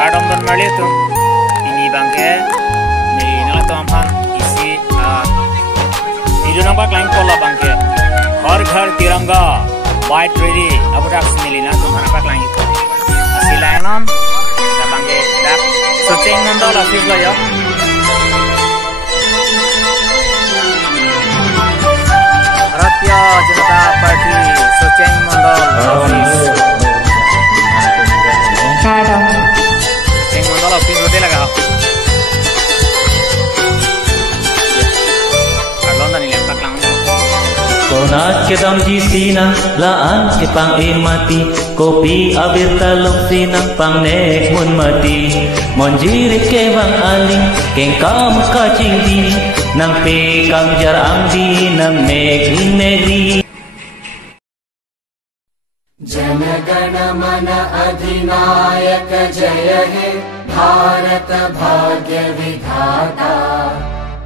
Kadang dan mali tu ini bangke ni nala tu amhan isi itu nampak lain pola bangke Har Ghar Tiranga white ready abu dak semilina tu nampak lain itu asilanon dah bangke dak Soceng Mandal office lah ya Bharatiya Janata Party Soceng Mandal office office hotel लगा Kalon dan ilang paklang Konat kedam di sina laan ke pang mati kopi abir talong sinang pang nek mun mati monjiri ke bang aling keng kam kacing di nang pe kang jarang di nang nek negeri जनगण मन अधिनायक जय हे भारत भाग्य विधाता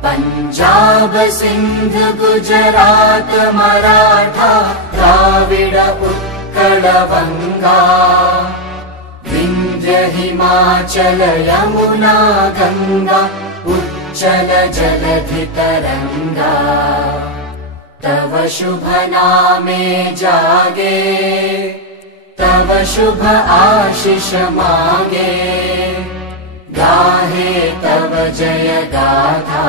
पंजाब सिंध गुजरात मराठा द्राविड उत्कल बंगा विंध्य हिमाचल यमुना गंगा उच्चल जलधि तरंगा तव शुभ नामे जागे तव शुभ आशीष मांगे गाहे तव जय गाथा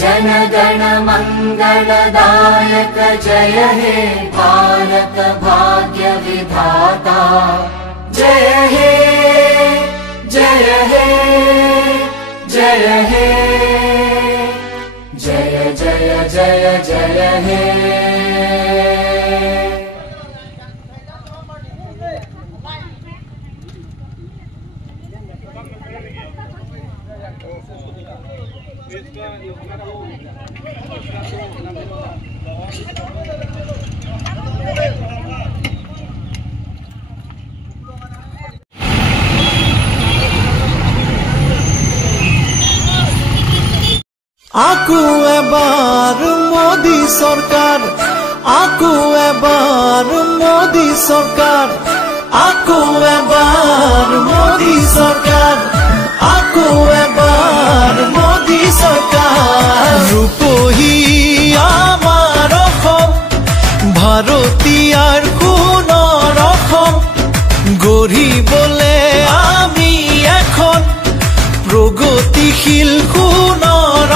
जनगण मंगलदायक जय हे भारत भाग्य विधाता जय हे जय हे जय हे जय जय जय जय हे আকু এবার মোদি সরকার আকু এবার মোদি সরকার আকু এবার মোদি সরকার আকু এবার মোদি সরকার রূপহী আমার অসম ভারতীয়ার সোণৰ অসম গঢ়িবলে আমি এখন প্ৰগতিশীল সোণৰ